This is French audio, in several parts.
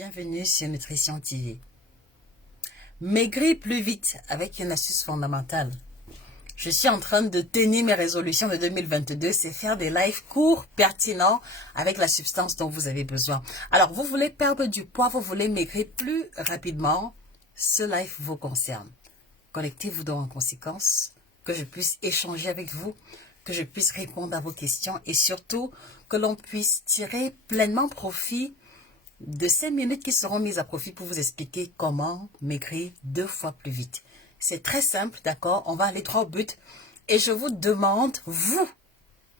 Bienvenue sur Nutrition TV. Maigrir plus vite avec une astuce fondamentale. Je suis en train de tenir mes résolutions de 2022, c'est faire des lives courts, pertinents, avec la substance dont vous avez besoin. Alors, vous voulez perdre du poids, vous voulez maigrir plus rapidement, ce live vous concerne. Connectez-vous donc en conséquence, que je puisse échanger avec vous, que je puisse répondre à vos questions et surtout que l'on puisse tirer pleinement profit de ces minutes qui seront mises à profit pour vous expliquer comment maigrir 2 fois plus vite. C'est très simple, d'accord? On va aller droit au but. Et je vous demande, vous,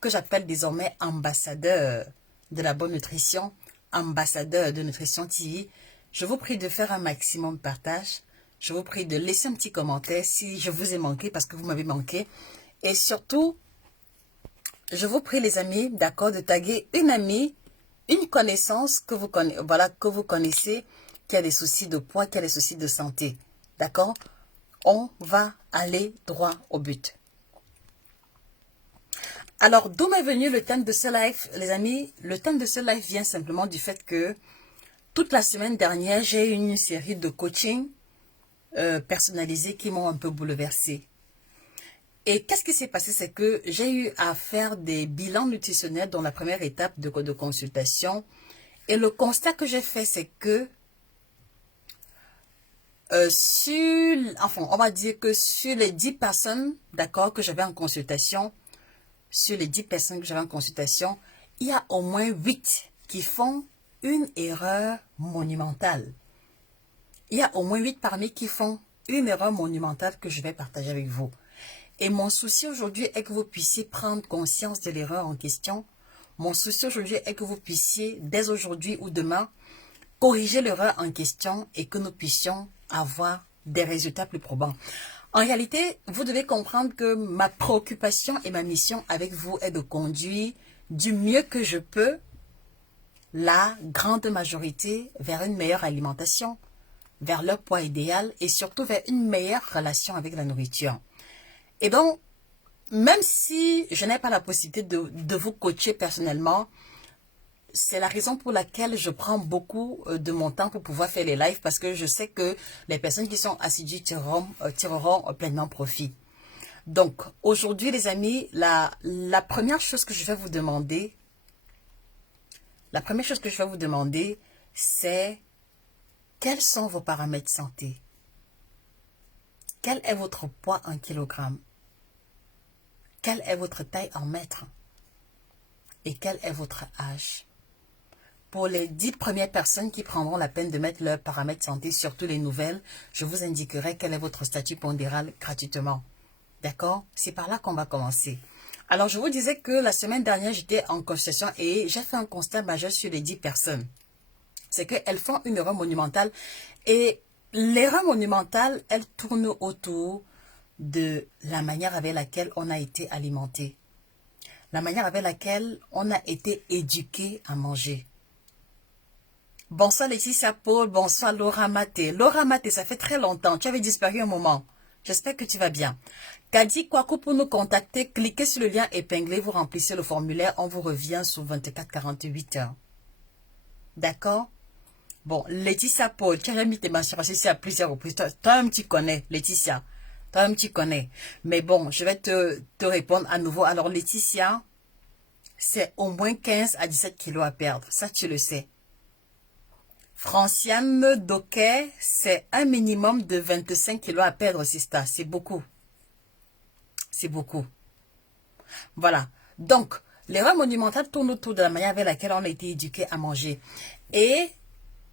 que j'appelle désormais ambassadeur de la bonne nutrition, ambassadeur de Nutrition TV, je vous prie de faire un maximum de partage. Je vous prie de laisser un petit commentaire si je vous ai manqué parce que vous m'avez manqué. Et surtout, je vous prie les amis, d'accord, de taguer une amie, une connaissance que vous connaissez, qui a des soucis de poids, qui a des soucis de santé. D'accord? On va aller droit au but. Alors, d'où m'est venu le thème de ce live, les amis? Le thème de ce live vient simplement du fait que toute la semaine dernière, j'ai eu une série de coaching personnalisés qui m'ont un peu bouleversée. Et qu'est-ce qui s'est passé? C'est que j'ai eu à faire des bilans nutritionnels dans la première étape de consultation. Et le constat que j'ai fait, c'est que on va dire que sur les 10 personnes, d'accord, que j'avais en consultation, il y a au moins 8 qui font une erreur monumentale. Il y a au moins 8 parmi qui font une erreur monumentale que je vais partager avec vous. Et mon souci aujourd'hui est que vous puissiez prendre conscience de l'erreur en question. Mon souci aujourd'hui est que vous puissiez, dès aujourd'hui ou demain, corriger l'erreur en question et que nous puissions avoir des résultats plus probants. En réalité, vous devez comprendre que ma préoccupation et ma mission avec vous est de conduire du mieux que je peux la grande majorité vers une meilleure alimentation, vers leur poids idéal et surtout vers une meilleure relation avec la nourriture. Et donc, même si je n'ai pas la possibilité de vous coacher personnellement, c'est la raison pour laquelle je prends beaucoup de mon temps pour pouvoir faire les lives parce que je sais que les personnes qui sont assidues tireront pleinement profit. Donc, aujourd'hui les amis, la première chose que je vais vous demander, c'est quels sont vos paramètres santé? Quel est votre poids en kilogrammes? Quelle est votre taille en mètres? Et quel est votre âge? Pour les 10 premières personnes qui prendront la peine de mettre leurs paramètres santé, surtout les nouvelles, je vous indiquerai quel est votre statut pondéral gratuitement. D'accord? C'est par là qu'on va commencer. Alors, je vous disais que la semaine dernière, j'étais en consultation et j'ai fait un constat majeur sur les 10 personnes. C'est qu'elles font une erreur monumentale. Et l'erreur monumentale, elle tourne autour de la manière avec laquelle on a été alimenté, la manière avec laquelle on a été éduqué à manger. Bonsoir Laetitia Paul, bonsoir Laura Maté. Laura Maté, ça fait très longtemps, tu avais disparu un moment. J'espère que tu vas bien. Kadi Kwaku, pour nous contacter, cliquez sur le lien épinglé, vous remplissez le formulaire, on vous revient sous 24-48 heures. D'accord? Bon, Laetitia Paul, tu as mis tes mensurations ici à plusieurs reprises. Toi-même tu connais, Laetitia. Toi-même, tu connais. Mais bon, je vais te répondre à nouveau. Alors, Laetitia, c'est au moins 15 à 17 kilos à perdre. Ça, tu le sais. Franciane Doquet, c'est un minimum de 25 kilos à perdre, Sista. C'est beaucoup. C'est beaucoup. Voilà. Donc, l'erreur monumentale tourne autour de la manière avec laquelle on a été éduqué à manger. Et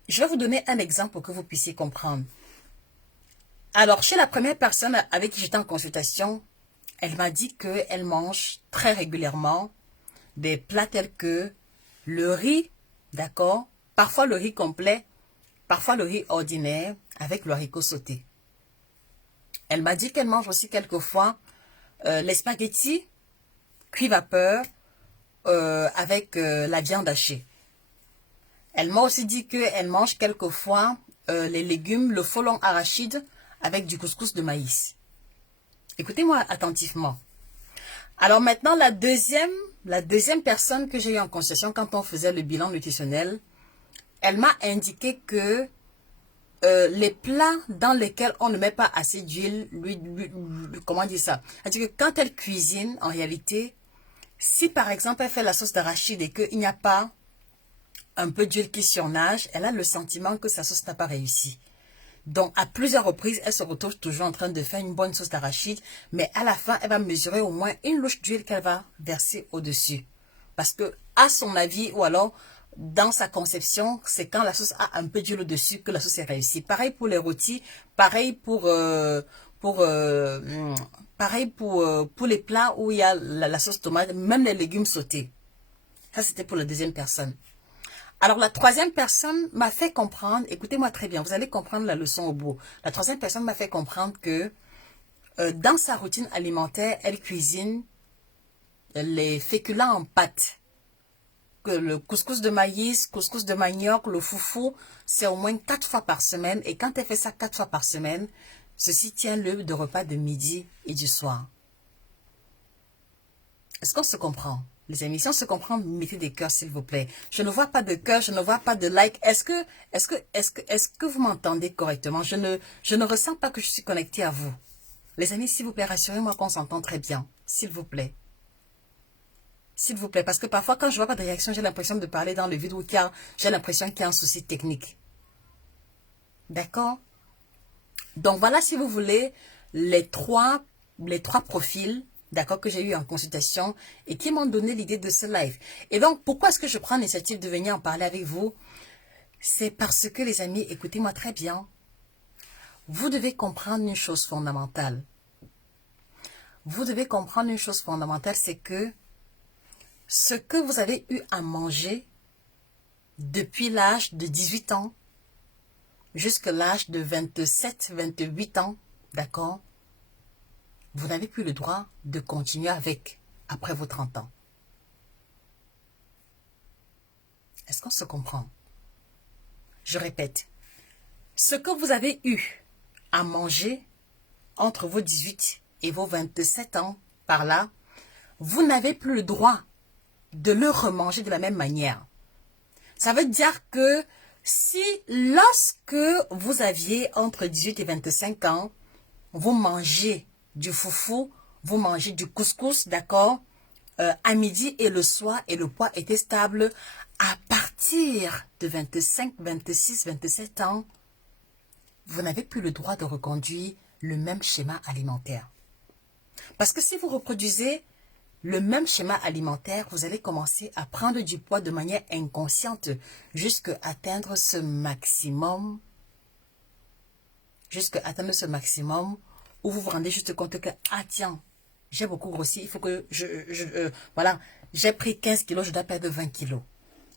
je vais vous donner un exemple pour que vous puissiez comprendre. Alors, chez la première personne avec qui j'étais en consultation, elle m'a dit qu'elle mange très régulièrement des plats tels que le riz, d'accord, parfois le riz complet, parfois le riz ordinaire avec le haricot sauté. Elle m'a dit qu'elle mange aussi quelquefois les spaghettis cuits vapeur avec la viande hachée. Elle m'a aussi dit qu'elle mange quelquefois les légumes, le folon arachide avec du couscous de maïs. Écoutez-moi attentivement. Alors maintenant, la deuxième personne que j'ai eu en consultation quand on faisait le bilan nutritionnel, Elle m'a indiqué que les plats dans lesquels on ne met pas assez d'huile, comment dire ça? C'est-à-dire que quand elle cuisine, en réalité, si par exemple elle fait la sauce d'arachide et qu'il n'y a pas un peu d'huile qui surnage, elle a le sentiment que sa sauce n'a pas réussi. Donc, à plusieurs reprises, elle se retrouve toujours en train de faire une bonne sauce d'arachide, mais à la fin, elle va mesurer au moins une louche d'huile qu'elle va verser au-dessus. Parce que, à son avis, ou alors, dans sa conception, c'est quand la sauce a un peu d'huile au-dessus que la sauce est réussie. Pareil pour les rôtis, pareil pour, euh, pour les plats où il y a la sauce tomate, même les légumes sautés. Ça, c'était pour la deuxième personne. Alors, la troisième personne m'a fait comprendre, écoutez-moi très bien, vous allez comprendre la leçon au bout. La troisième personne m'a fait comprendre que dans sa routine alimentaire, elle cuisine les féculents en pâte. Que le couscous de maïs, couscous de manioc, le foufou, c'est au moins 4 fois par semaine. Et quand elle fait ça 4 fois par semaine, ceci tient le de repas de midi et du soir. Est-ce qu'on se comprend? Les amis, si on se comprend, mettez des cœurs, s'il vous plaît. Je ne vois pas de cœur, je ne vois pas de like. Est-ce que vous m'entendez correctement? Je ne ressens pas que je suis connectée à vous. Les amis, s'il vous plaît, rassurez-moi qu'on s'entend très bien. S'il vous plaît. S'il vous plaît, parce que parfois, quand je vois pas de réaction, j'ai l'impression de parler dans le vide ou j'ai l'impression qu'il y a un souci technique. D'accord? Donc, voilà, si vous voulez, les trois profils, d'accord, que j'ai eu en consultation et qui m'ont donné l'idée de ce live. Et donc, pourquoi est-ce que je prends l'initiative de venir en parler avec vous? C'est parce que, les amis, écoutez-moi très bien. Vous devez comprendre une chose fondamentale. Vous devez comprendre une chose fondamentale, c'est que ce que vous avez eu à manger depuis l'âge de 18 ans jusqu'à l'âge de 27, 28 ans, d'accord? Vous n'avez plus le droit de continuer avec après vos 30 ans. Est-ce qu'on se comprend? Je répète, ce que vous avez eu à manger entre vos 18 et vos 27 ans, par là, vous n'avez plus le droit de le remanger de la même manière. Ça veut dire que si lorsque vous aviez entre 18 et 25 ans, vous mangez du foufou, vous mangez du couscous, d'accord, à midi et le soir, et le poids était stable, à partir de 25, 26, 27 ans, vous n'avez plus le droit de reconduire le même schéma alimentaire. Parce que si vous reproduisez le même schéma alimentaire, vous allez commencer à prendre du poids de manière inconsciente jusqu'à atteindre ce maximum, où vous vous rendez juste compte que, ah tiens, j'ai beaucoup grossi, il faut que voilà, j'ai pris 15 kilos, je dois perdre 20 kilos.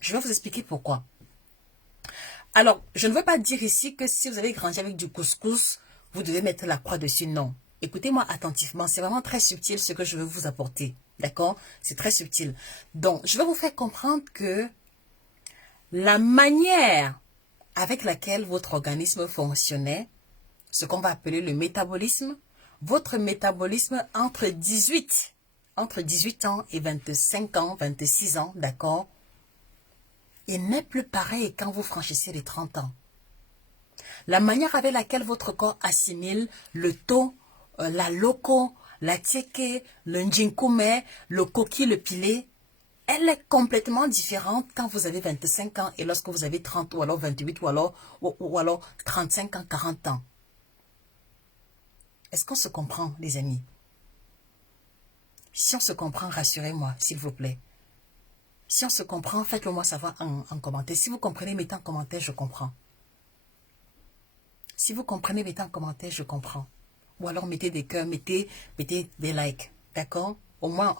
Je vais vous expliquer pourquoi. Alors, je ne veux pas dire ici que si vous avez grandi avec du couscous, vous devez mettre la croix dessus, non. Écoutez-moi attentivement, c'est vraiment très subtil ce que je veux vous apporter, d'accord? C'est très subtil. Donc, je vais vous faire comprendre que la manière avec laquelle votre organisme fonctionnait, ce qu'on va appeler le métabolisme, votre métabolisme entre 18 ans et 25 ans, 26 ans, d'accord? Il n'est plus pareil quand vous franchissez les 30 ans. La manière avec laquelle votre corps assimile le taux, la loco, la tieke, le njinkume, le coquille, le pilé, elle est complètement différente quand vous avez 25 ans et lorsque vous avez 30 ou alors 28 ou alors 35 ans, 40 ans. Est-ce qu'on se comprend, les amis? Si on se comprend, rassurez-moi, s'il vous plaît. Si on se comprend, faites-le moi savoir en commentaire. Si vous comprenez, mettez en commentaire, je comprends. Si vous comprenez, mettez en commentaire, je comprends. Ou alors mettez des cœurs, mettez des likes. D'accord? Au moins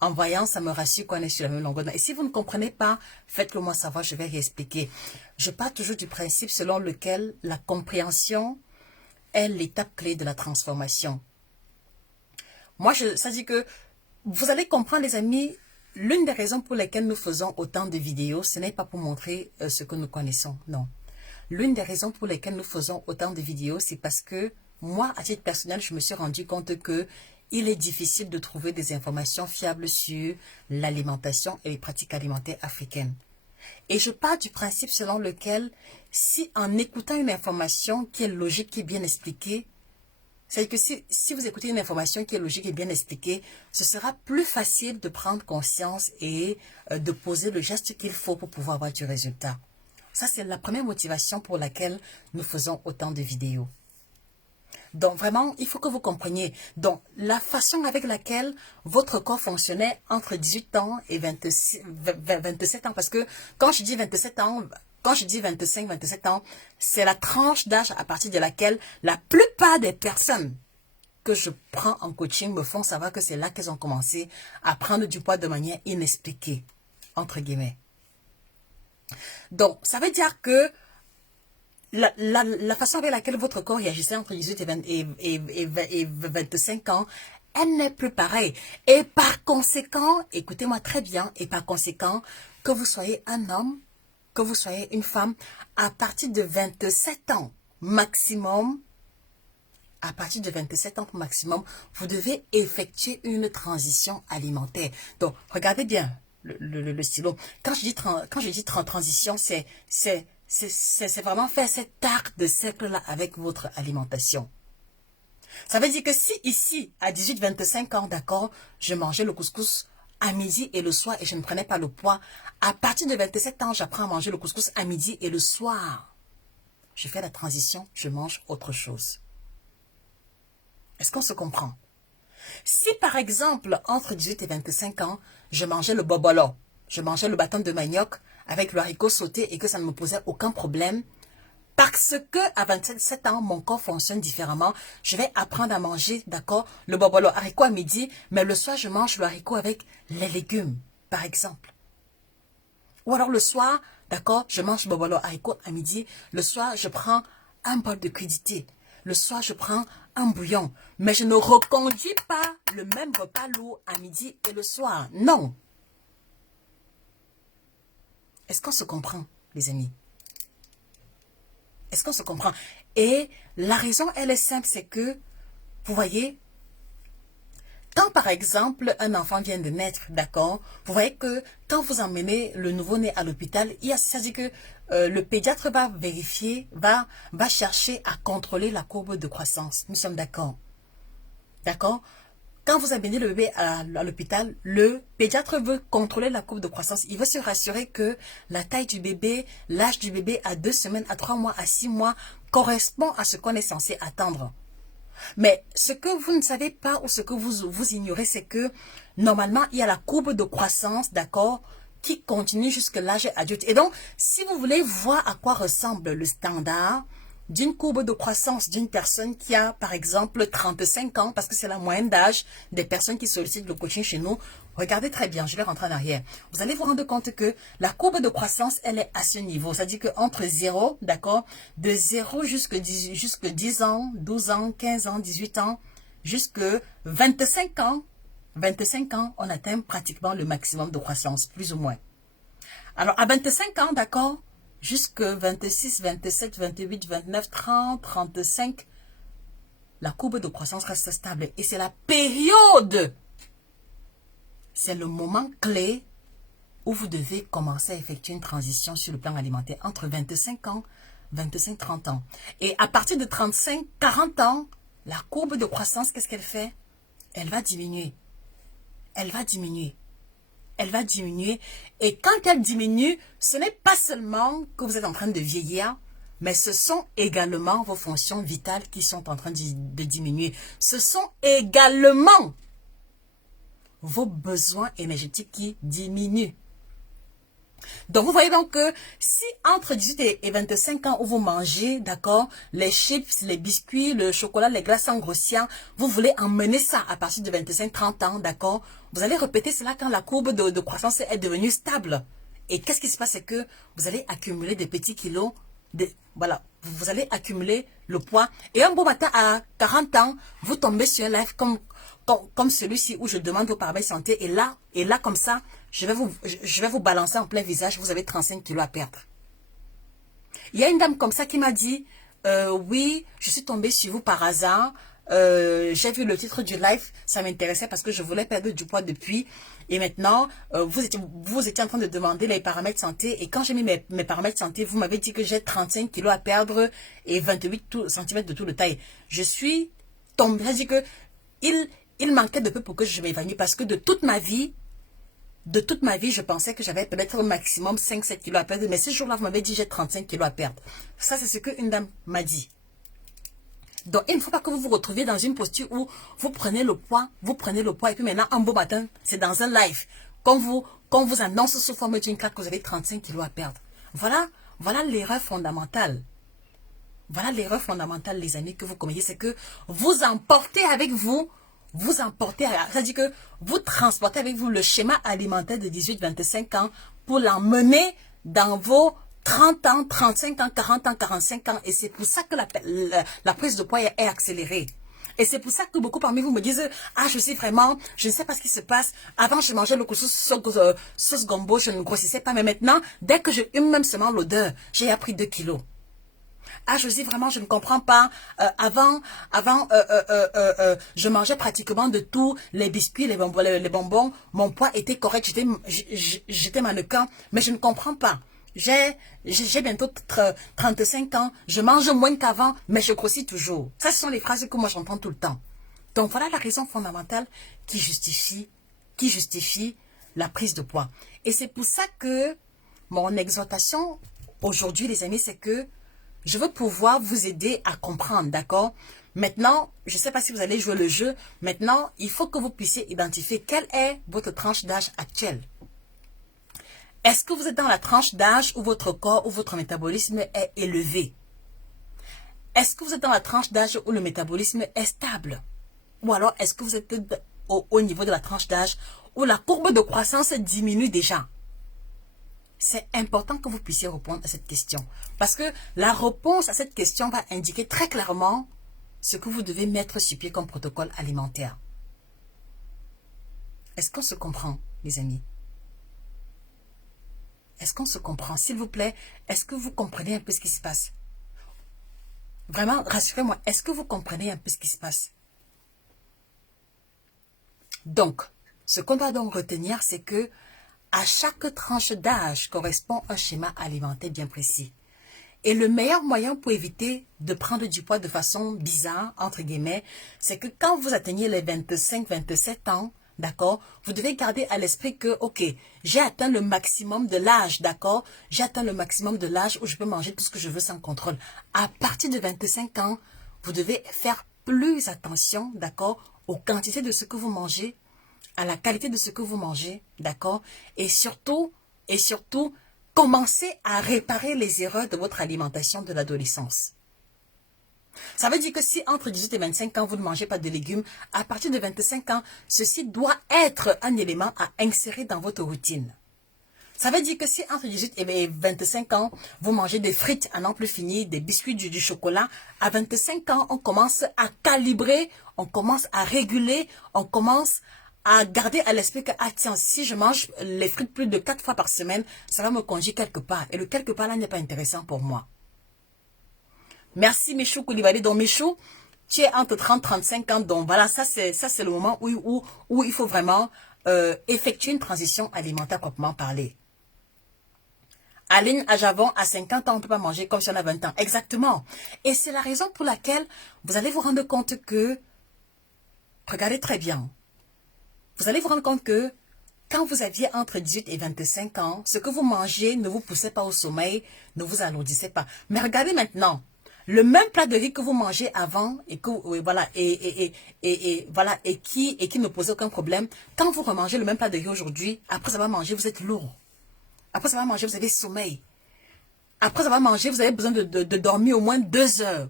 en voyant, ça me rassure qu'on est sur la même longueur d'onde. Et si vous ne comprenez pas, faites-le moi savoir, je vais réexpliquer. Je pars toujours du principe selon lequel la compréhension est l'étape clé de la transformation. Moi, ça dit que vous allez comprendre, les amis, l'une des raisons pour lesquelles nous faisons autant de vidéos, ce n'est pas pour montrer ce que nous connaissons, non. L'une des raisons pour lesquelles nous faisons autant de vidéos, c'est parce que moi, à titre personnel, je me suis rendu compte que il est difficile de trouver des informations fiables sur l'alimentation et les pratiques alimentaires africaines. Et je pars du principe selon lequel, si en écoutant une information qui est logique, qui est bien expliquée, c'est que si vous écoutez une information qui est logique et bien expliquée, ce sera plus facile de prendre conscience et de poser le geste qu'il faut pour pouvoir avoir du résultat. Ça, c'est la première motivation pour laquelle nous faisons autant de vidéos. Donc, vraiment, il faut que vous compreniez. Donc, la façon avec laquelle votre corps fonctionnait entre 18 ans et 27 ans, parce que quand je dis 27 ans, quand je dis 25, 27 ans, c'est la tranche d'âge à partir de laquelle la plupart des personnes que je prends en coaching me font savoir que c'est là qu'elles ont commencé à prendre du poids de manière inexpliquée, entre guillemets. Donc, ça veut dire que la façon avec laquelle votre corps réagissait entre 18 et 25 ans, elle n'est plus pareille. Et par conséquent, écoutez-moi très bien, et par conséquent, que vous soyez un homme, que vous soyez une femme, à partir de 27 ans maximum, vous devez effectuer une transition alimentaire. Donc, regardez bien le stylo. Quand je dis transition, c'est vraiment faire cet arc de cercle-là avec votre alimentation. Ça veut dire que si ici, à 18-25 ans, d'accord, je mangeais le couscous à midi et le soir et je ne prenais pas le poids, à partir de 27 ans, j'apprends à manger le couscous à midi et le soir. Je fais la transition, je mange autre chose. Est-ce qu'on se comprend? Si par exemple, entre 18 et 25 ans, je mangeais le bobolo, je mangeais le bâton de manioc avec le haricot sauté et que ça ne me posait aucun problème, parce que à 27 ans, mon corps fonctionne différemment, je vais apprendre à manger, d'accord, le bobolo haricot à midi, mais le soir, je mange le haricot avec les légumes, par exemple. Ou alors le soir, d'accord, je mange le bobolo haricot à midi, le soir, je prends un bol de crudité. Le soir, je prends un bouillon. Mais je ne reconduis pas le même repas lourd à midi et le soir. Non. Est-ce qu'on se comprend, les amis? Est-ce qu'on se comprend? Et la raison, elle est simple, c'est que, vous voyez, quand par exemple, un enfant vient de naître, d'accord, vous voyez que quand vous emmenez le nouveau-né à l'hôpital, ça dit que le pédiatre va vérifier, va chercher à contrôler la courbe de croissance. Nous sommes d'accord. D'accord? Quand vous amenez le bébé à l'hôpital, le pédiatre veut contrôler la courbe de croissance. Il veut se rassurer que la taille du bébé, l'âge du bébé à 2 semaines, à 3 mois, à 6 mois correspond à ce qu'on est censé attendre. Mais ce que vous ne savez pas ou ce que vous ignorez, c'est que normalement, il y a la courbe de croissance, d'accord, qui continue jusqu'à l'âge adulte. Et donc, si vous voulez voir à quoi ressemble le standard d'une courbe de croissance d'une personne qui a, par exemple, 35 ans, parce que c'est la moyenne d'âge des personnes qui sollicitent le coaching chez nous, regardez très bien, je vais rentrer en arrière. Vous allez vous rendre compte que la courbe de croissance, elle est à ce niveau. C'est-à-dire qu'entre 0, d'accord, de 0 jusqu'à 10 ans, 12 ans, 15 ans, 18 ans, jusqu'à 25 ans, on atteint pratiquement le maximum de croissance, plus ou moins. Alors, à 25 ans, d'accord, jusque 26, 27, 28, 29, 30, 35, la courbe de croissance reste stable. Et c'est la période, c'est le moment clé où vous devez commencer à effectuer une transition sur le plan alimentaire entre 25 ans, 25, 30 ans. Et à partir de 35, 40 ans, la courbe de croissance, qu'est-ce qu'elle fait? Elle va diminuer. Elle va diminuer. Elle va diminuer. Et quand elle diminue, ce n'est pas seulement que vous êtes en train de vieillir, mais ce sont également vos fonctions vitales qui sont en train de diminuer. Ce sont également vos besoins énergétiques qui diminuent. Donc, vous voyez donc que si entre 18 et 25 ans où vous mangez, d'accord, les chips, les biscuits, le chocolat, les glaces en grossière, vous voulez emmener ça à partir de 25-30 ans, d'accord, vous allez répéter cela quand la courbe de croissance est devenue stable. Et qu'est-ce qui se passe? C'est que vous allez accumuler des petits kilos, voilà, vous allez accumuler le poids. Et un beau matin à 40 ans, vous tombez sur un live comme celui-ci où je demande vos paramètres santé. Et là, comme ça, je vais vous balancer en plein visage. Vous avez 35 kilos à perdre. Il y a une dame comme ça qui m'a dit, oui, je suis tombée sur vous par hasard. j'ai vu le titre du live, ça m'intéressait parce que je voulais perdre du poids depuis. Et maintenant, vous étiez en train de demander les paramètres santé. Et quand j'ai mis mes paramètres santé, vous m'avez dit que j'ai 35 kilos à perdre et 28 cm de tout de taille. Je suis tombée, j'ai dit que il manquait de peu pour que je m'évanouisse parce que de toute ma vie, je pensais que j'avais peut-être au maximum 5-7 kilos à perdre. Mais ce jour-là, vous m'avez dit j'ai 35 kilos à perdre. Ça, c'est ce qu'une dame m'a dit. Donc, il ne faut pas que vous vous retrouviez dans une posture où vous prenez le poids, et puis maintenant, un beau matin, c'est dans un live. Quand vous annonce sous forme d'une carte que vous avez 35 kilos à perdre. Voilà l'erreur fondamentale. Voilà l'erreur fondamentale, les amis, que vous commettez, c'est que vous emportez avec vous, c'est-à-dire que vous transportez avec vous le schéma alimentaire de 18-25 ans pour l'emmener dans vos 30 ans, 35 ans, 40 ans, 45 ans. Et c'est pour ça que la prise de poids est accélérée. Et c'est pour ça que beaucoup parmi vous me disent, ah, je ne sais pas ce qui se passe. Avant, je mangeais le couscous sauce gombo, je ne grossissais pas. Mais maintenant, dès que je hume même seulement l'odeur, j'ai pris 2 kilos. Ah, je dis vraiment, je ne comprends pas. Avant, je mangeais pratiquement de tout, les biscuits, les bonbons. Mon poids était correct, j'étais mannequin, mais je ne comprends pas. J'ai bientôt 35 ans, je mange moins qu'avant, mais je grossis toujours. Ça, ce sont les phrases que moi j'entends tout le temps. Donc voilà la raison fondamentale qui justifie la prise de poids. Et c'est pour ça que mon exhortation aujourd'hui, les amis, c'est que je veux pouvoir vous aider à comprendre, d'accord? Maintenant, je ne sais pas si vous allez jouer le jeu. Maintenant, il faut que vous puissiez identifier quelle est votre tranche d'âge actuelle. Est-ce que vous êtes dans la tranche d'âge où votre corps ou votre métabolisme est élevé? Est-ce que vous êtes dans la tranche d'âge où le métabolisme est stable? Ou alors, est-ce que vous êtes au niveau de la tranche d'âge où la courbe de croissance diminue déjà? C'est important que vous puissiez répondre à cette question. Parce que la réponse à cette question va indiquer très clairement ce que vous devez mettre sur pied comme protocole alimentaire. Est-ce qu'on se comprend, les amis? Est-ce qu'on se comprend? S'il vous plaît, est-ce que vous comprenez un peu ce qui se passe? Vraiment, rassurez-moi, est-ce que vous comprenez un peu ce qui se passe? Donc, ce qu'on doit donc retenir, c'est que à chaque tranche d'âge correspond un schéma alimentaire bien précis. Et le meilleur moyen pour éviter de prendre du poids de façon bizarre, entre guillemets, c'est que quand vous atteignez les 25-27 ans, d'accord, vous devez garder à l'esprit que, ok, j'ai atteint le maximum de l'âge, d'accord, j'ai atteint le maximum de l'âge où je peux manger tout ce que je veux sans contrôle. À partir de 25 ans, vous devez faire plus attention, d'accord, aux quantités de ce que vous mangez, à la qualité de ce que vous mangez, d'accord? Et surtout, commencez à réparer les erreurs de votre alimentation de l'adolescence. Ça veut dire que si entre 18 et 25 ans, vous ne mangez pas de légumes, à partir de 25 ans, ceci doit être un élément à insérer dans votre routine. Ça veut dire que si entre 18 et 25 ans, vous mangez des frites à n'en plus finir, des biscuits, du chocolat, à 25 ans, on commence à calibrer, on commence à réguler, on commence à garder à l'esprit que, ah tiens, si je mange les frites plus de 4 fois par semaine, ça va me conduire quelque part. Et le quelque part là n'est pas intéressant pour moi. Merci Michou Koulibaly. Donc Michou, tu es entre 30 et 35 ans. Donc voilà, ça c'est le moment où il faut vraiment effectuer une transition alimentaire proprement parler. Aline Ajavon, à 50 ans, on ne peut pas manger comme si on a 20 ans. Exactement. Et c'est la raison pour laquelle vous allez vous rendre compte que, regardez très bien, vous allez vous rendre compte que quand vous aviez entre 18 et 25 ans, ce que vous mangez ne vous poussait pas au sommeil, ne vous alourdissait pas. Mais regardez maintenant, le même plat de riz que vous mangez avant et que voilà et qui ne posait aucun problème, quand vous remangez le même plat de riz aujourd'hui, après avoir mangé, vous êtes lourd. Après avoir mangé, vous avez sommeil. Après avoir mangé, vous avez besoin de dormir au moins 2 heures.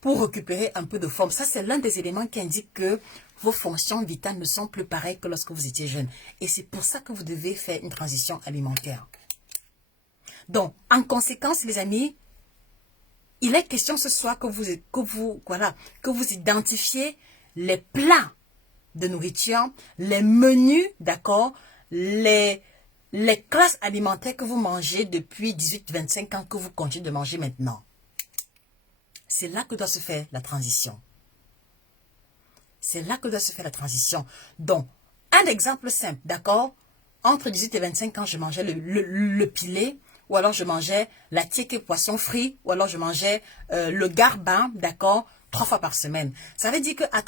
Pour récupérer un peu de forme. Ça, c'est l'un des éléments qui indique que vos fonctions vitales ne sont plus pareilles que lorsque vous étiez jeune. Et c'est pour ça que vous devez faire une transition alimentaire. Donc, en conséquence, les amis, il est question ce soir que vous identifiez les plats de nourriture, les menus, d'accord, les classes alimentaires que vous mangez depuis 18-25 ans que vous continuez de manger maintenant. c'est là que doit se faire la transition. C'est là que doit se faire la transition. Donc, un exemple simple, d'accord? Entre 18 et 25 ans, je mangeais le pilé, ou alors je mangeais la tièque et poisson frit, ou alors je mangeais le garbin, d'accord, 3 fois par semaine. Ça veut dire qu'à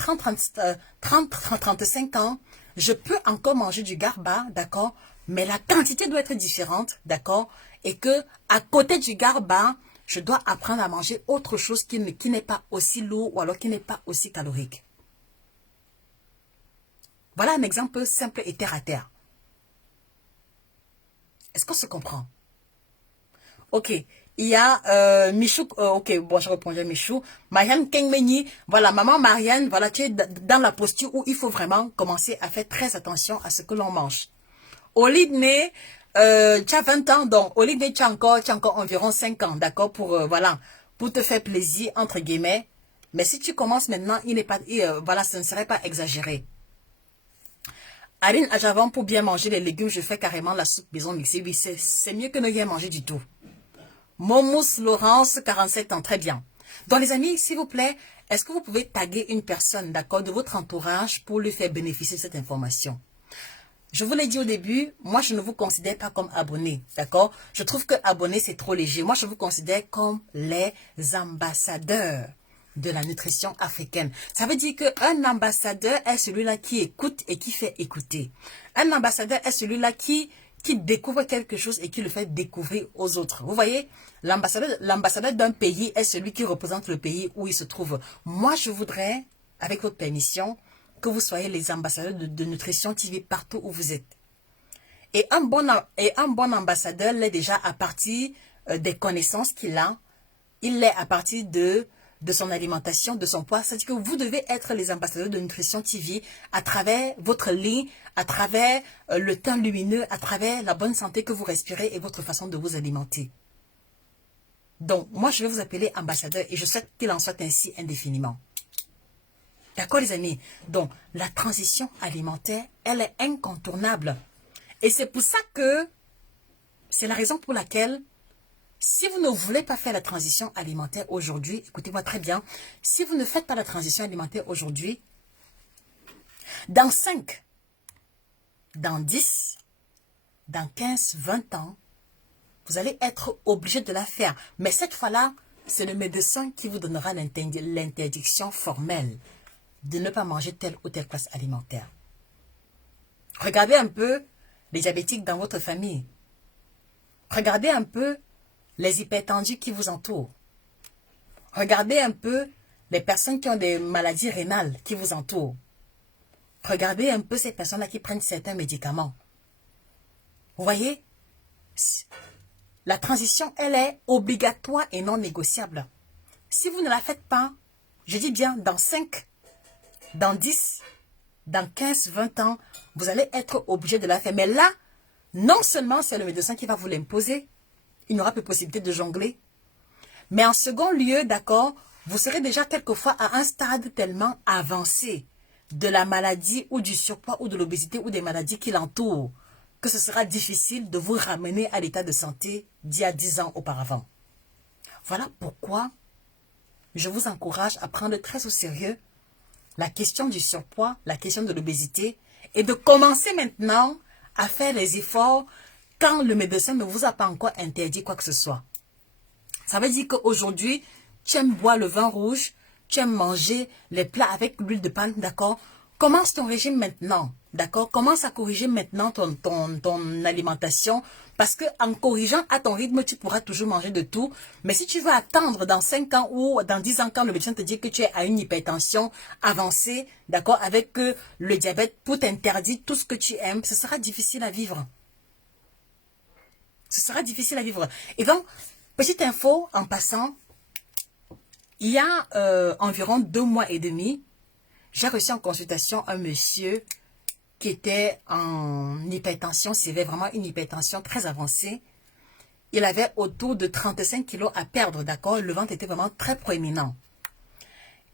35 ans, je peux encore manger du garba, d'accord, mais la quantité doit être différente, d'accord, et que à côté du garba, je dois apprendre à manger autre chose qui n'est pas aussi lourd ou alors qui n'est pas aussi calorique. Voilà un exemple simple et terre à terre. Est-ce qu'on se comprend? Ok, il y a Michou, ok, bon, je répondrai à Michou. Marianne Kengmeni, voilà, maman Marianne, voilà, tu es dans la posture où il faut vraiment commencer à faire très attention à ce que l'on mange. Olidne, tu as 20 ans, donc Olidne, tu as encore environ 5 ans, d'accord, pour, voilà, pour te faire plaisir, entre guillemets. Mais si tu commences maintenant, il n'est pas, voilà, ce ne serait pas exagéré. Aline Ajavan, pour bien manger les légumes, je fais carrément la soupe maison mixée. Oui, c'est mieux que ne rien manger du tout. Momous Laurence, 47 ans, très bien. Donc les amis, s'il vous plaît, est-ce que vous pouvez taguer une personne, d'accord, de votre entourage pour lui faire bénéficier de cette information? Je vous l'ai dit au début, moi je ne vous considère pas comme abonné, d'accord? Je trouve que abonné c'est trop léger. Moi je vous considère comme les ambassadeurs de la nutrition africaine. Ça veut dire qu'un ambassadeur est celui-là qui écoute et qui fait écouter. Un ambassadeur est celui-là qui découvre quelque chose et qui le fait découvrir aux autres. Vous voyez, l'ambassadeur d'un pays est celui qui représente le pays où il se trouve. Moi, je voudrais, avec votre permission, que vous soyez les ambassadeurs de Nutrition TV partout où vous êtes. Et un bon ambassadeur l'est déjà à partir des connaissances qu'il a. Il l'est à partir de son alimentation, de son poids. C'est-à-dire que vous devez être les ambassadeurs de Nutrition TV à travers votre ligne, à travers le teint lumineux, à travers la bonne santé que vous respirez et votre façon de vous alimenter. Donc, moi, je vais vous appeler ambassadeur et je souhaite qu'il en soit ainsi indéfiniment. D'accord, les amis? Donc, la transition alimentaire, elle est incontournable. Et c'est pour ça que, c'est la raison pour laquelle, si vous ne voulez pas faire la transition alimentaire aujourd'hui, écoutez-moi très bien, si vous ne faites pas la transition alimentaire aujourd'hui, dans 5, dans 10, dans 15, 20 ans, vous allez être obligé de la faire. Mais cette fois-là, c'est le médecin qui vous donnera l'interdiction formelle de ne pas manger telle ou telle classe alimentaire. Regardez un peu les diabétiques dans votre famille. Regardez un peu les hypertendus qui vous entourent. Regardez un peu les personnes qui ont des maladies rénales qui vous entourent. Regardez un peu ces personnes-là qui prennent certains médicaments. Vous voyez, la transition, elle est obligatoire et non négociable. Si vous ne la faites pas, je dis bien dans 5, dans 10, dans 15, 20 ans, vous allez être obligé de la faire. Mais là, non seulement c'est le médecin qui va vous l'imposer, il n'y aura plus possibilité de jongler. Mais en second lieu, d'accord, vous serez déjà quelquefois à un stade tellement avancé de la maladie ou du surpoids ou de l'obésité ou des maladies qui l'entourent que ce sera difficile de vous ramener à l'état de santé d'il y a 10 ans auparavant. Voilà pourquoi je vous encourage à prendre très au sérieux la question du surpoids, la question de l'obésité et de commencer maintenant à faire les efforts quand le médecin ne vous a pas encore interdit quoi que ce soit. Ça veut dire qu'aujourd'hui, tu aimes boire le vin rouge, tu aimes manger les plats avec l'huile de palme, d'accord? Commence ton régime maintenant, d'accord? Commence à corriger maintenant ton alimentation parce qu'en corrigeant à ton rythme, tu pourras toujours manger de tout. Mais si tu veux attendre dans 5 ans ou dans 10 ans quand le médecin te dit que tu es à une hypertension avancée, d'accord, avec le diabète pour t'interdire tout ce que tu aimes, ce sera difficile à vivre. Ce sera difficile à vivre. Et donc, petite info en passant, il y a environ 2 mois et demi, j'ai reçu en consultation un monsieur qui était en hypertension sévère, vraiment une hypertension très avancée. Il avait autour de 35 kilos à perdre, d'accord? Le ventre était vraiment très proéminent.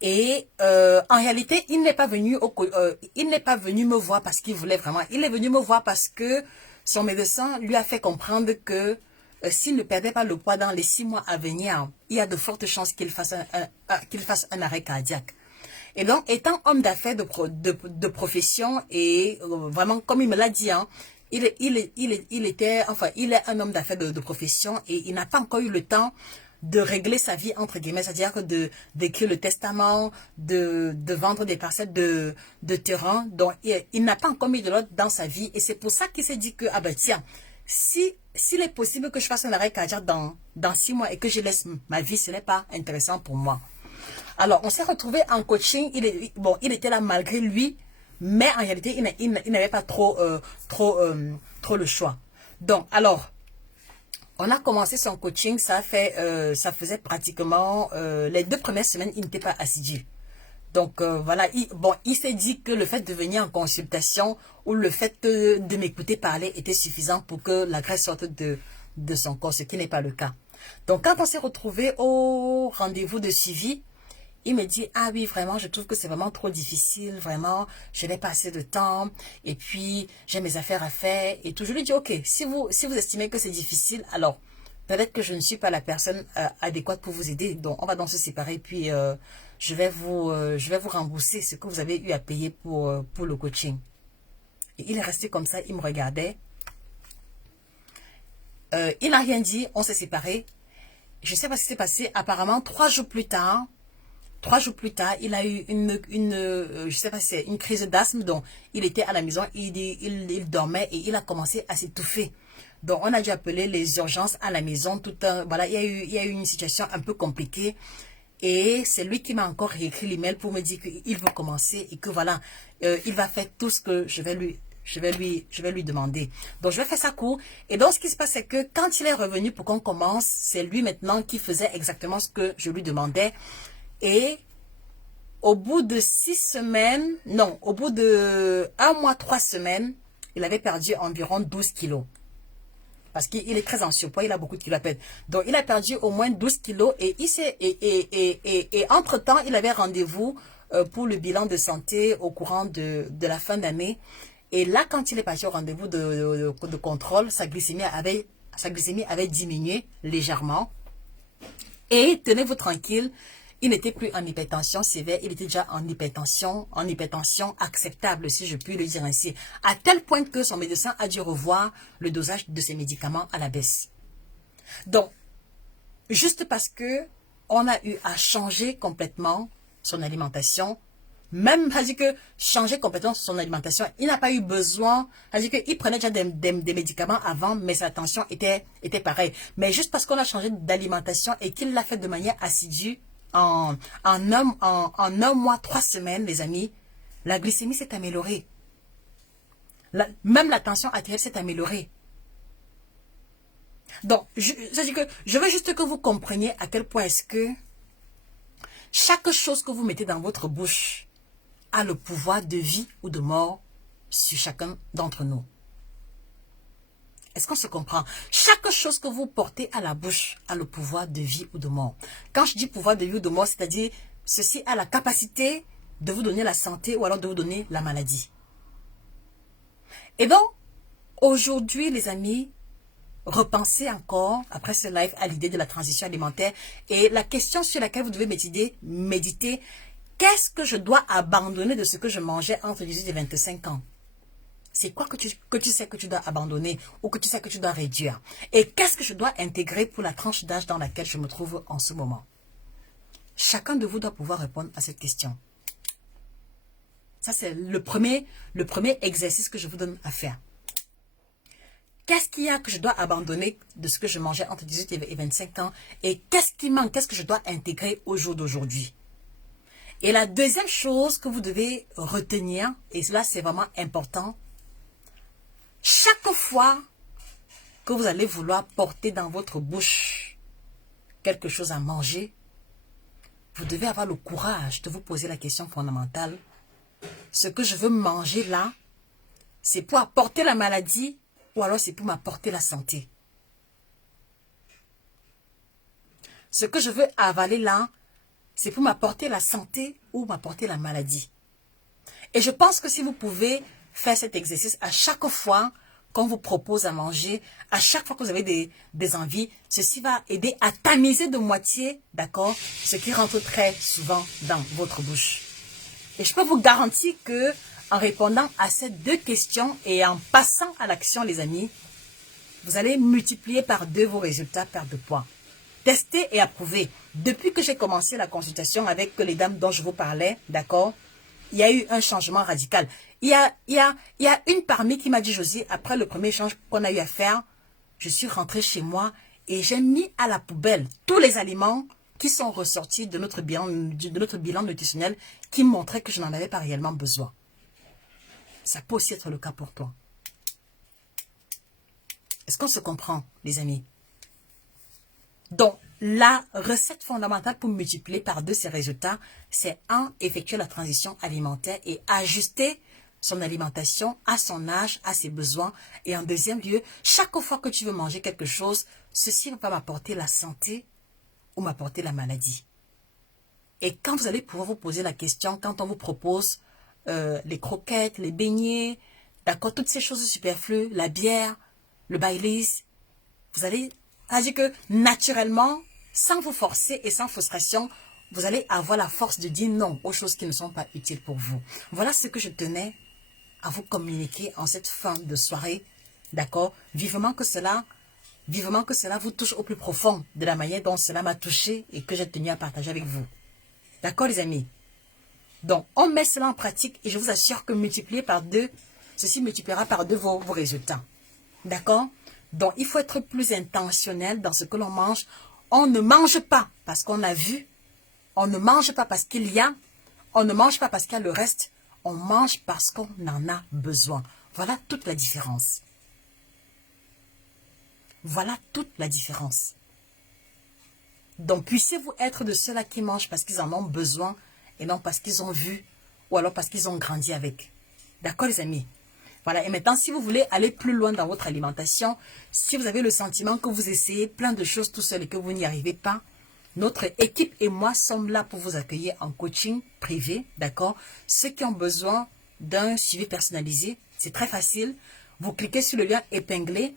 Et en réalité, il n'est pas venu me voir parce qu'il voulait vraiment. Il est venu me voir parce que son médecin lui a fait comprendre que s'il ne perdait pas le poids dans les 6 mois à venir, il y a de fortes chances qu'il fasse un arrêt cardiaque. Et donc, étant homme d'affaires de profession, et vraiment, comme il me l'a dit, hein, il est un homme d'affaires de profession, et il n'a pas encore eu le temps de régler sa vie, entre guillemets, c'est-à-dire que d'écrire le testament, de vendre des parcelles de terrain. Donc, il n'a pas encore mis de l'ordre dans sa vie, et c'est pour ça qu'il s'est dit que, ah ben tiens, s'il est possible que je fasse un arrêt cardiaque dans 6 mois et que je laisse ma vie, ce n'est pas intéressant pour moi. Alors, on s'est retrouvé en coaching. Il était là malgré lui, mais en réalité, il n'avait pas trop le choix. Donc, alors, on a commencé son coaching. Ça faisait pratiquement les 2 premières semaines, il n'était pas assidu. Donc, voilà, il s'est dit que le fait de venir en consultation ou le fait de m'écouter parler était suffisant pour que la graisse sorte de son corps, ce qui n'est pas le cas. Donc, quand on s'est retrouvé au rendez-vous de suivi, il me dit, ah oui, vraiment, je trouve que c'est vraiment trop difficile, vraiment, je n'ai pas assez de temps, et puis j'ai mes affaires à faire, et tout. Je lui dis, ok, si vous estimez que c'est difficile, alors, peut-être que je ne suis pas la personne adéquate pour vous aider, donc on va donc se séparer, puis je vais vous rembourser ce que vous avez eu à payer pour le coaching. Et il est resté comme ça, il me regardait. Il n'a rien dit, on s'est séparés. Je ne sais pas ce qui s'est passé, apparemment, 3 jours plus tard, il a eu je sais pas si c'est une crise d'asthme, donc il était à la maison, il dormait et il a commencé à s'étouffer. Donc on a dû appeler les urgences à la maison, voilà, il y a eu une situation un peu compliquée. Et c'est lui qui m'a encore réécrit l'email pour me dire qu'il veut commencer et que voilà, il va faire tout ce que je vais lui demander. Donc, je vais faire ça court. Et donc, ce qui se passe, c'est que quand il est revenu pour qu'on commence, c'est lui maintenant qui faisait exactement ce que je lui demandais. Et au bout de 6 semaines, non, au bout de 1 mois, 3 semaines, il avait perdu environ 12 kilos. Parce qu'il est très en surpoids, il a beaucoup de kilos à perdre. Donc, il a perdu au moins 12 kilos et entre-temps, il avait rendez-vous pour le bilan de santé au courant de la fin d'année. Et là, quand il est parti au rendez-vous de contrôle, sa glycémie avait diminué légèrement. Et tenez-vous tranquille, il n'était plus en hypertension sévère, il était déjà en hypertension acceptable, si je puis le dire ainsi. À tel point que son médecin a dû revoir le dosage de ses médicaments à la baisse. Donc, juste parce que on a eu à changer complètement son alimentation, même, c'est-à-dire que changer complètement son alimentation, il n'a pas eu besoin, c'est-à-dire qu'il prenait déjà des médicaments avant, mais sa tension était pareille. Mais juste parce qu'on a changé d'alimentation et qu'il l'a fait de manière assidue, en 1 mois, 3 semaines, les amis, la glycémie s'est améliorée. Même la tension artérielle s'est améliorée. Donc, c'est-à-dire que je veux juste que vous compreniez à quel point est-ce que chaque chose que vous mettez dans votre bouche a le pouvoir de vie ou de mort sur chacun d'entre nous. Est-ce qu'on se comprend? Chaque chose que vous portez à la bouche a le pouvoir de vie ou de mort. Quand je dis pouvoir de vie ou de mort, c'est-à-dire ceci a la capacité de vous donner la santé ou alors de vous donner la maladie. Et donc, aujourd'hui, les amis, repensez encore, après ce live, à l'idée de la transition alimentaire. Et la question sur laquelle vous devez méditer, qu'est-ce que je dois abandonner de ce que je mangeais entre 18 et 25 ans? C'est quoi que tu sais que tu dois abandonner ou que tu sais que tu dois réduire? Et qu'est-ce que je dois intégrer pour la tranche d'âge dans laquelle je me trouve en ce moment? Chacun de vous doit pouvoir répondre à cette question. Ça, c'est le premier exercice que je vous donne à faire. Qu'est-ce qu'il y a que je dois abandonner de ce que je mangeais entre 18 et 25 ans? Et qu'est-ce qui manque? Qu'est-ce que je dois intégrer au jour d'aujourd'hui? Et la deuxième chose que vous devez retenir, et cela c'est vraiment important, chaque fois que vous allez vouloir porter dans votre bouche quelque chose à manger, vous devez avoir le courage de vous poser la question fondamentale. Ce que je veux manger là, c'est pour apporter la maladie ou alors c'est pour m'apporter la santé? Ce que je veux avaler là, c'est pour m'apporter la santé ou m'apporter la maladie? Et je pense que si vous pouvez faire cet exercice à chaque fois qu'on vous propose à manger, à chaque fois que vous avez des envies, ceci va aider à tamiser de moitié, d'accord, ce qui rentre très souvent dans votre bouche. Et je peux vous garantir que en répondant à ces deux questions et en passant à l'action, les amis, vous allez multiplier par 2 vos résultats perte de poids. Testez et approuvez. Depuis que j'ai commencé la consultation avec les dames dont je vous parlais, d'accord, il y a eu un changement radical. Il y a une parmi qui m'a dit, Josie, après le premier échange qu'on a eu à faire, je suis rentrée chez moi et j'ai mis à la poubelle tous les aliments qui sont ressortis de notre bilan nutritionnel qui montraient que je n'en avais pas réellement besoin. Ça peut aussi être le cas pour toi. Est-ce qu'on se comprend, les amis? Donc, la recette fondamentale pour multiplier par 2 ces résultats, c'est 1, effectuer la transition alimentaire et ajuster son alimentation à son âge, à ses besoins. Et en deuxième lieu, chaque fois que tu veux manger quelque chose, ceci ne va pas m'apporter la santé ou m'apporter la maladie. Et quand vous allez pouvoir vous poser la question, quand on vous propose les croquettes, les beignets, d'accord, toutes ces choses superflues, la bière, le Baileys, vous allez dire que naturellement, sans vous forcer et sans frustration, vous allez avoir la force de dire non aux choses qui ne sont pas utiles pour vous. Voilà ce que je tenais à vous communiquer en cette fin de soirée, d'accord? Vivement que cela vous touche au plus profond de la manière dont cela m'a touché et que j'ai tenu à partager avec vous. D'accord, les amis? Donc, on met cela en pratique et je vous assure que multiplier par 2, ceci multipliera par 2 vos résultats. D'accord? Donc, il faut être plus intentionnel dans ce que l'on mange. On ne mange pas parce qu'on a vu. On ne mange pas parce qu'il y a. On ne mange pas parce qu'il y a le reste. On mange parce qu'on en a besoin. Voilà toute la différence. Voilà toute la différence. Donc, puissiez-vous être de ceux-là qui mangent parce qu'ils en ont besoin et non parce qu'ils ont vu ou alors parce qu'ils ont grandi avec. D'accord, les amis? Voilà, et maintenant, si vous voulez aller plus loin dans votre alimentation, si vous avez le sentiment que vous essayez plein de choses tout seul et que vous n'y arrivez pas, notre équipe et moi sommes là pour vous accueillir en coaching privé, d'accord? Ceux qui ont besoin d'un suivi personnalisé, c'est très facile. Vous cliquez sur le lien épinglé,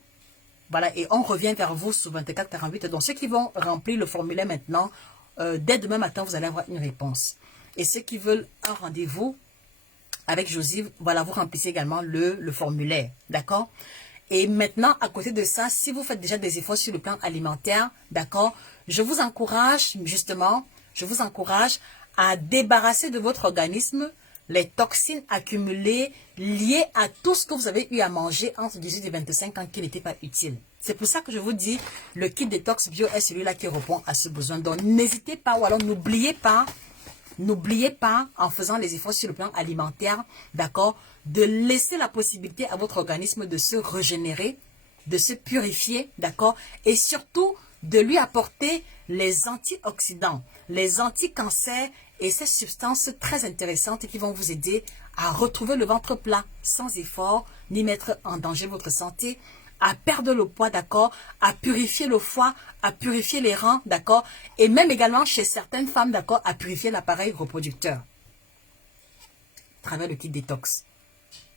voilà, et on revient vers vous sous 24-48. Donc, ceux qui vont remplir le formulaire maintenant, dès demain matin, vous allez avoir une réponse. Et ceux qui veulent un rendez-vous avec Josie, voilà, vous remplissez également le formulaire, d'accord? Et maintenant, à côté de ça, si vous faites déjà des efforts sur le plan alimentaire, d'accord, je vous encourage, justement, à débarrasser de votre organisme les toxines accumulées liées à tout ce que vous avez eu à manger entre 18 et 25 ans qui n'était pas utile. C'est pour ça que je vous dis, le kit détox bio est celui-là qui répond à ce besoin. Donc, n'hésitez pas ou alors n'oubliez pas, en faisant les efforts sur le plan alimentaire, d'accord, de laisser la possibilité à votre organisme de se régénérer, de se purifier, d'accord, et surtout de lui apporter les antioxydants, les anticancers et ces substances très intéressantes qui vont vous aider à retrouver le ventre plat sans effort, ni mettre en danger votre santé, à perdre le poids, d'accord, à purifier le foie, à purifier les reins, d'accord, et même également chez certaines femmes, d'accord, à purifier l'appareil reproducteur à travers le kit détox.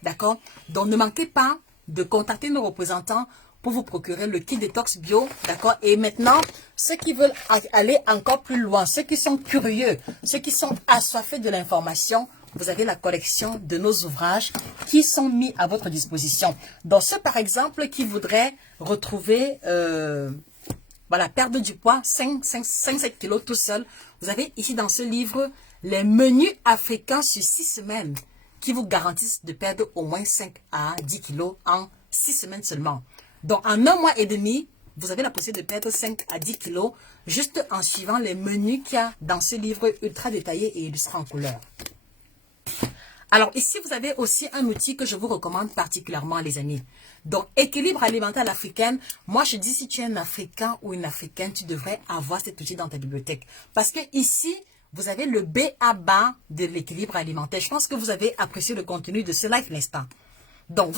D'accord? Donc, ne manquez pas de contacter nos représentants pour vous procurer le kit détox bio. D'accord? Et maintenant, ceux qui veulent aller encore plus loin, ceux qui sont curieux, ceux qui sont assoiffés de l'information, vous avez la collection de nos ouvrages qui sont mis à votre disposition. Donc, ceux, par exemple, qui voudraient retrouver, voilà, perdre du poids, 5-7 kilos tout seul, vous avez ici dans ce livre les menus africains sur 6 semaines qui vous garantissent de perdre au moins 5 à 10 kilos en 6 semaines seulement. Donc, en 1 mois et demi, vous avez la possibilité de perdre 5 à 10 kilos juste en suivant les menus qu'il y a dans ce livre ultra détaillé et illustré en couleur. Alors, ici, vous avez aussi un outil que je vous recommande particulièrement, les amis. Donc, équilibre alimentaire à l'africaine. Moi, je dis, si tu es un Africain ou une Africaine, tu devrais avoir cet outil dans ta bibliothèque. Parce que ici, vous avez le B.A.B.A. de l'équilibre alimentaire. Je pense que vous avez apprécié le contenu de ce live, n'est-ce pas? Donc,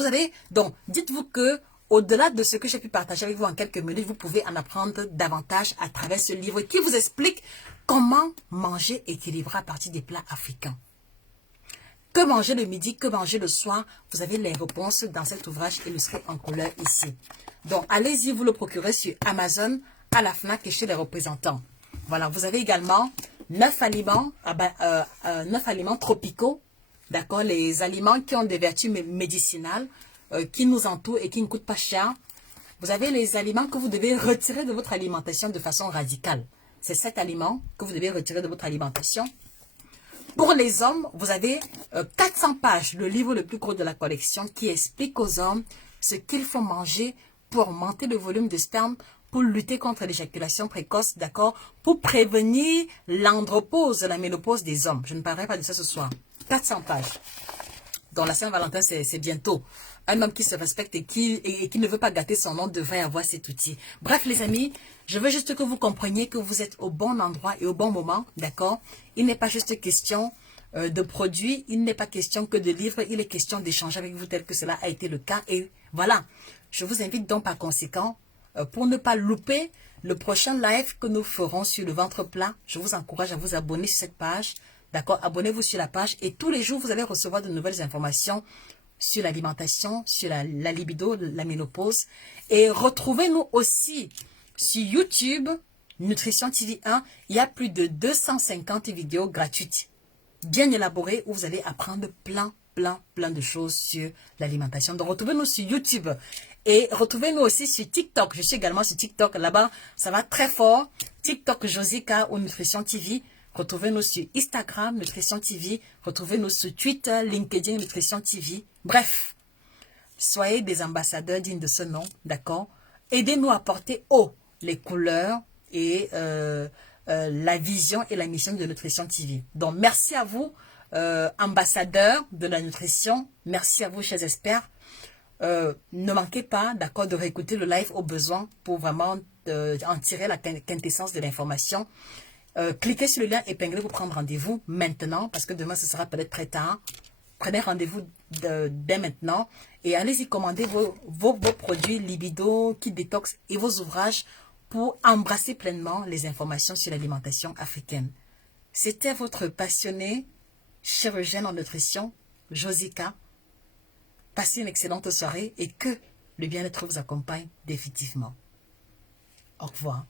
dites-vous que, au-delà de ce que j'ai pu partager avec vous en quelques minutes, vous pouvez en apprendre davantage à travers ce livre qui vous explique comment manger équilibré à partir des plats africains. Que manger le midi, que manger le soir? Vous avez les réponses dans cet ouvrage illustré en couleur ici. Donc, allez-y, vous le procurez sur Amazon, à la FNAC et chez les représentants. Voilà, vous avez également 9 aliments, 9 aliments tropicaux. D'accord, les aliments qui ont des vertus médicinales, qui nous entourent et qui ne coûtent pas cher. Vous avez les aliments que vous devez retirer de votre alimentation de façon radicale. C'est 7 aliments que vous devez retirer de votre alimentation. Pour les hommes, vous avez 400 pages, le livre le plus gros de la collection, qui explique aux hommes ce qu'il faut manger pour augmenter le volume de sperme, pour lutter contre l'éjaculation précoce, d'accord, pour prévenir l'andropause, la ménopause des hommes. Je ne parlerai pas de ça ce soir. 400 pages. Donc la Saint-Valentin, c'est bientôt. Un homme qui se respecte et qui ne veut pas gâter son nom devrait avoir cet outil. Bref, les amis, je veux juste que vous compreniez que vous êtes au bon endroit et au bon moment, d'accord? Il n'est pas juste question de produits, il n'est pas question que de livres, il est question d'échanger avec vous tel que cela a été le cas. Et voilà, je vous invite donc par conséquent, pour ne pas louper le prochain live que nous ferons sur le ventre plat, je vous encourage à vous abonner sur cette page. D'accord, abonnez-vous sur la page et tous les jours, vous allez recevoir de nouvelles informations sur l'alimentation, sur la libido, la ménopause. Et retrouvez-nous aussi sur YouTube, Nutrition TV 1. Il y a plus de 250 vidéos gratuites, bien élaborées, où vous allez apprendre plein de choses sur l'alimentation. Donc, retrouvez-nous sur YouTube et retrouvez-nous aussi sur TikTok. Je suis également sur TikTok. Là-bas, ça va très fort. TikTok Josica ou Nutrition TV. Retrouvez-nous sur Instagram, Nutrition TV. Retrouvez-nous sur Twitter, LinkedIn, Nutrition TV. Bref, soyez des ambassadeurs dignes de ce nom, d'accord? Aidez-nous à porter haut les couleurs et la vision et la mission de Nutrition TV. Donc, merci à vous, ambassadeurs de la nutrition. Merci à vous, chers experts. Ne manquez pas, d'accord, de réécouter le live au besoin pour vraiment en tirer la quintessence de l'information. Cliquez sur le lien épinglé pour prendre rendez-vous maintenant, parce que demain ce sera peut-être très tard. Prenez rendez-vous dès maintenant et allez-y commander vos produits libido, kit détox et vos ouvrages pour embrasser pleinement les informations sur l'alimentation africaine. C'était votre passionnée chirurgienne en nutrition, Josica. Passez une excellente soirée et que le bien-être vous accompagne définitivement. Au revoir.